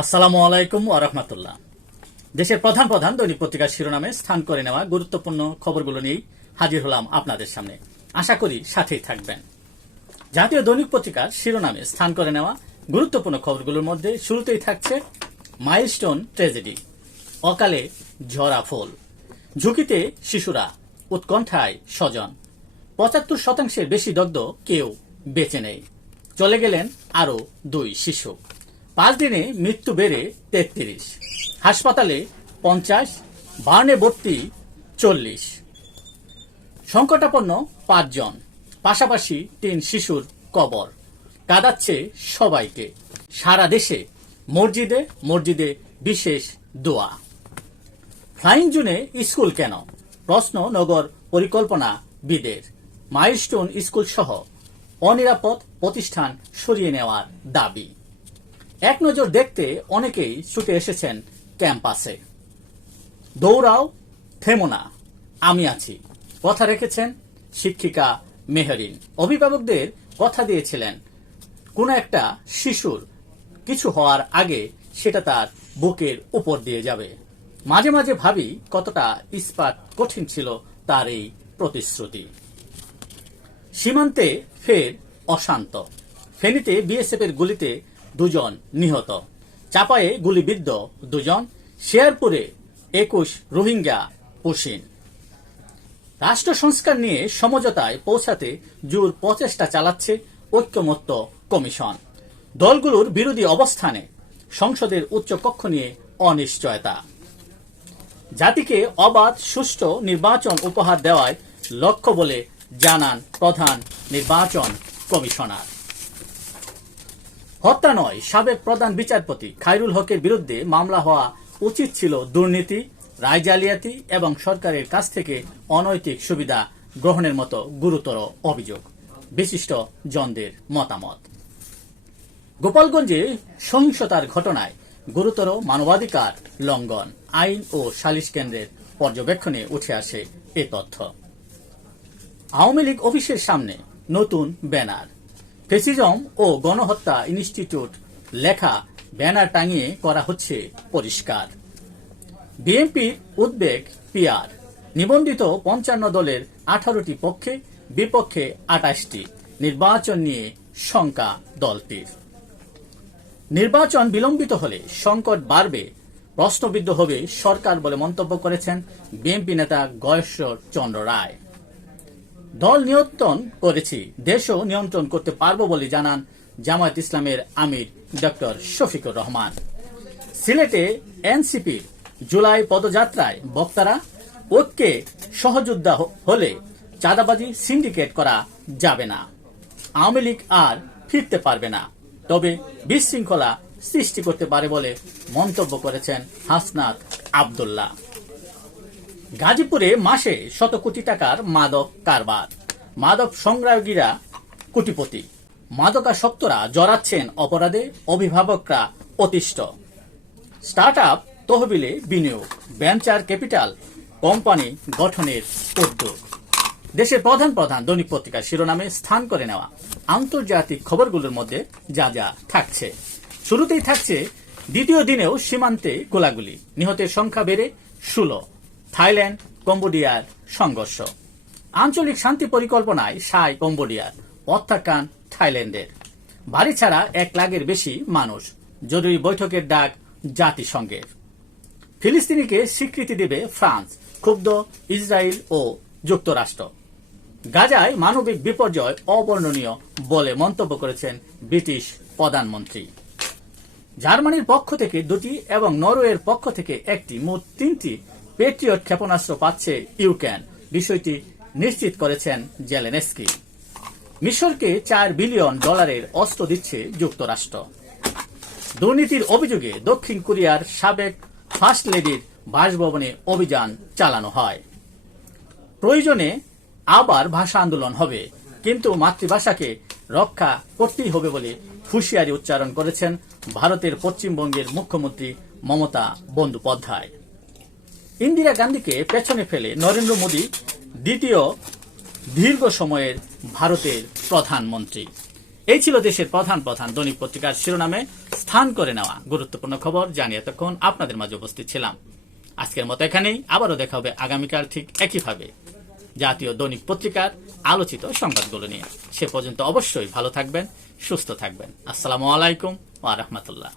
আসসালামু আলাইকুম আরহামতুল্লাহ দেশের প্রধান প্রধান দৈনিক পত্রিকার শিরোনামে স্থান করে নেওয়া গুরুত্বপূর্ণ খবরগুলো নিয়েই হাজির হলাম আপনাদের সামনে। আশা করি সাথেই থাকবেন। জাতীয় দৈনিক পত্রিকার শিরোনামে স্থান করে নেওয়া গুরুত্বপূর্ণ খবরগুলোর মধ্যে শুরুতেই থাকছে মাইলস্টোন ট্রেজেডি অকালে ঝরা ফুল, ঝুঁকিতে শিশুরা, উৎকণ্ঠায় স্বজন, পঁচাত্তর শতাংশের বেশি দগ্ধ কেউ বেঁচে নেই। চলে গেলেন আরও দুই শিশু। পাঁচ দিনে মৃত্যু বেড়ে তেত্রিশ। হাসপাতালে পঞ্চাশ, বার্নে ভর্তি চল্লিশ। সংকটাপন্ন পাঁচজন, পাশাপাশি তিন শিশুর কবর। কাঁদাচ্ছে সবাইকে। সারা দেশে মসজিদে মসজিদে বিশেষ দোয়া। ফ্লাইং জুনে স্কুল কেন? প্রশ্ন নগর পরিকল্পনা বিদের। মাইলস্টোন স্কুল সহ অনিরাপদ প্রতিষ্ঠান সরিয়ে নেওয়ার দাবি। এক নজর দেখতে অনেকেই ছুটে এসেছেন ক্যাম্পাসে। দৌড়াও, থেমো না, আমি আছি। কথা রেখেছেন শিক্ষিকা মেহরিন। অভিভাবকদের কথা দিয়েছিলেন, কোন একটা শিশুর কিছু হওয়ার আগে সেটা তার বুকের উপর দিয়ে যাবে। মাঝে মাঝে ভাবি কতটা ইস্পাত কঠিন ছিল তার এই প্রতিশ্রুতি। সীমান্তে ফের অশান্ত। ফেনীতে বিএসএফ এর গুলিতে দুজন নিহত। চাপায়ে গুলিবিদ্ধ দুজন। শেয়ারপুরে একুশ রোহিঙ্গা পুশিন রাষ্ট্র সংস্কার নিয়ে সমঝোতায় পৌঁছাতে জোর প্রচেষ্টা চালাচ্ছে ঐক্যমত্য কমিশন। দলগুলোর বিরোধী অবস্থানে সংসদের উচ্চ কক্ষ নিয়ে অনিশ্চয়তা। জাতিকে অবাধ, সুষ্ঠু নির্বাচন উপহার দেওয়ায় লক্ষ্য বলে জানান প্রধান নির্বাচন কমিশনার। হত্যা নয়, সাবেক প্রধান বিচারপতি খায়রুল হকের বিরুদ্ধে মামলা হওয়া উচিত ছিল দুর্নীতি, রায় জালিয়াতি এবং সরকারের কাছ থেকে অনৈতিক সুবিধা গ্রহণের মতো গুরুতর অভিযোগ। বিশিষ্ট জনদের মতামত। গোপালগঞ্জে সহিংসতার ঘটনায় গুরুতর মানবাধিকার লঙ্ঘন, আইন ও সালিশ কেন্দ্রের পর্যবেক্ষণে উঠে আসে এ তথ্য। আওয়ামী লীগ অফিসের সামনে নতুন ব্যানার। ফেসিজম ও গণহত্যা ইনস্টিটিউট লেখা ব্যানার টাঙিয়ে করা হচ্ছে পরিষ্কার। বিএনপির উদ্বেগ পিআর। নিবন্ধিত পঞ্চান্ন দলের আঠারোটি পক্ষে, বিপক্ষে আটাশটি নির্বাচন নিয়ে শঙ্কা দলটির। নির্বাচন বিলম্বিত হলে সংকট বাড়বে। প্রশ্নবিদ্ধ হবে সরকার বলে মন্তব্য করেছেন বিএনপি নেতা গয়েশ্বর চন্দ্র রায়। দল নিয়ন্ত্রণ করেছি, দেশও নিয়ন্ত্রণ করতে পারব বলে জানান জামায়াত ইসলামের আমির ডক্টর শফিকুর রহমান। সিলেটে এনসিপির জুলাই পদযাত্রায় বক্তারা ঐক্যে সহযোদ্ধা হলে চাঁদাবাজি সিন্ডিকেট করা যাবে না। আওয়ামী লীগ আর ফিরতে পারবে না। তবে বিশৃঙ্খলা সৃষ্টি করতে পারে বলে মন্তব্য করেছেন হাসনাত আবদুল্লাহ। গাজীপুরে মাসে শত কোটি টাকার মাদক কারবার। মাদক সংগ্রাহীরা কোটিপতি। মাদকাসক্তরা জড়াচ্ছেন অপরাধে অভিভাবকরা অতিষ্ঠ। স্টার্ট আপ তহবিলে বিনিয়োগ, ভেঞ্চার ক্যাপিটাল কোম্পানি গঠনের উদ্যোগ। দেশের প্রধান প্রধান দৈনিক পত্রিকার শিরোনামে স্থান করে নেওয়া আন্তর্জাতিক খবরগুলোর মধ্যে যা যা থাকছে। শুরুতেই থাকছে দ্বিতীয় দিনেও সীমান্তে গোলাগুলি। নিহতের সংখ্যা বেড়ে ষোলো। থাইল্যান্ড, কম্বোডিয়ার সংঘর্ষ। আঞ্চলিক শান্তি পরিকল্পনায় সাই কম্বোডিয়ার প্রত্যাখ্যান থাইল্যান্ডের। বাড়ি ছাড়া এক লাখের বেশি মানুষ জরুরি বৈঠকের ডাক জাতিসংঘের। ফিলিস্তিনিকে স্বীকৃতি দেবে ফ্রান্স, ক্ষুব্ধ ইসরায়েল ও যুক্তরাষ্ট্র। গাজায় মানবিক বিপর্যয় অবর্ণনীয় বলে মন্তব্য করেছেন ব্রিটিশ প্রধানমন্ত্রী। জার্মানির পক্ষ থেকে দুটি এবং নরওয়ের পক্ষ থেকে একটি, মোট তিনটি পেট্রিয়ট ক্ষেপণাস্ত্র পাচ্ছে ইউক্রেন বিষয়টি নিশ্চিত করেছেন জেলেনেস্কি মিশরকে চার বিলিয়ন ডলারের অস্ত্র দিচ্ছে যুক্তরাষ্ট্র। দুর্নীতির অভিযোগে দক্ষিণ কোরিয়ার সাবেক ফার্স্ট লেডির বাসভবনে অভিযান চালানো হয়। প্রয়োজনে আবার ভাষা আন্দোলন হবে, কিন্তু মাতৃভাষাকে রক্ষা করতেই হবে বলে হুঁশিয়ারি উচ্চারণ করেছেন ভারতের পশ্চিমবঙ্গের মুখ্যমন্ত্রী মমতা বন্দ্যোপাধ্যায়। ইন্দিরা গান্ধীকে পেছনে ফেলে নরেন্দ্র মোদী দ্বিতীয় দীর্ঘ সময়ের ভারতের প্রধানমন্ত্রী। এই ছিল দেশের প্রধান প্রধান দৈনিক পত্রিকার শিরোনামে স্থান করে নেওয়া গুরুত্বপূর্ণ খবর। জানিয়ে তখন আপনাদের মাঝে উপস্থিত ছিলাম। আজকের মতো এখানেই। আবারও দেখা হবে আগামীকাল ঠিক একইভাবে জাতীয় দৈনিক পত্রিকার আলোচিত সংবাদগুলো নিয়ে। সে পর্যন্ত অবশ্যই ভালো থাকবেন, সুস্থ থাকবেন। আসসালামু আলাইকুম ওয়া রাহমাতুল্লাহ।